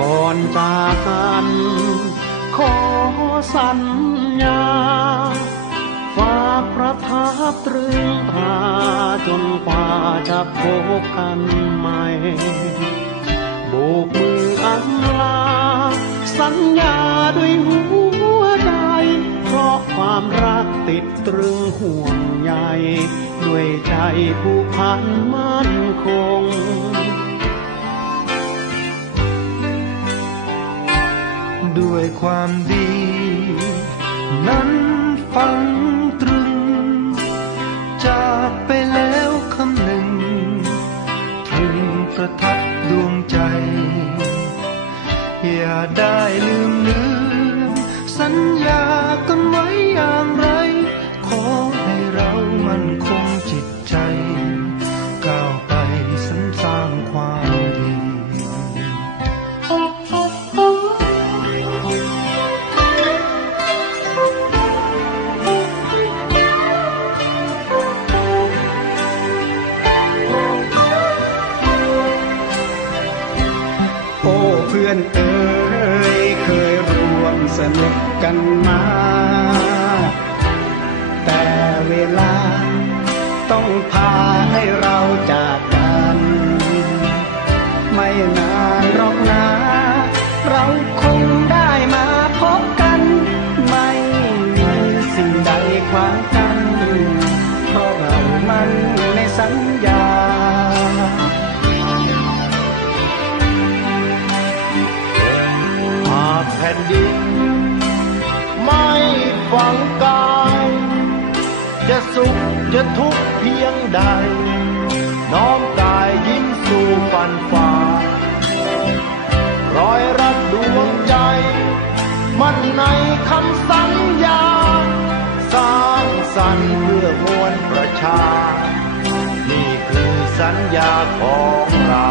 ก่อนจากกันขอสัญญา ฝากประทับตรึงตาจนกว่าจะพบกันใหม่โบกมืออันลา สัญญาด้วยหัวใจ เพราะความรักติดตรึงห่วงใย ด้วยใจผู้พันมั่นคง ด้วยความดี นั้นฝังตรึง จากไปแล้วคำหนึ่ง ถึงประทับ พื่อนเอ๋ยเคยรวมสนุกกันมา แต่เวลาต้องพาให้เราจากกัน ไม่นานหรอกนะ เราคง จะทุกเพียงใด น้อมกายยิ้มสู่ฟันฝ่ารอยรักดวงใจ มันในคำสัญญา สร้างสรรค์เพื่อมวลประชา นี่คือสัญญาของเรา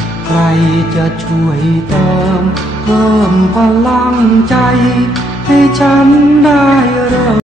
รจะช่วยเติม เพิ่มพลังใจ ให้ฉันได้เริ่ม